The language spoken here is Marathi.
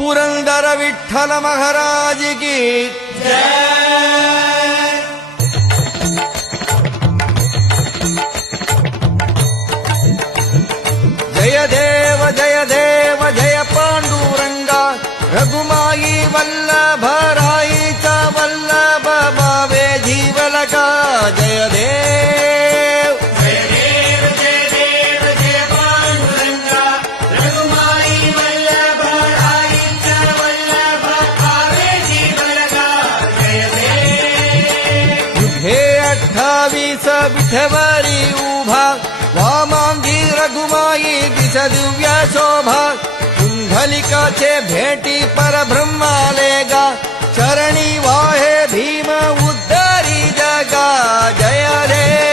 पुरंदर विठ्ठल महाराज की जय देव जय देव जय पांडुरंगा रघुमाई वल्लभ राईचा वल्लभ भावे जीवलका जय देव जय देव जय देव जय पांडुरंगा रघुमाई वल्लभ राईचा वल्लभ भावे जीवलका जय देव हे 28 विठेवरी उभा वामांगी रघुमाई दिस दिव्य शोभा कुंडलिकाचे भेटी परब्रह्माले गा चरणी वाहे भीम उद्धारी जगा जय देव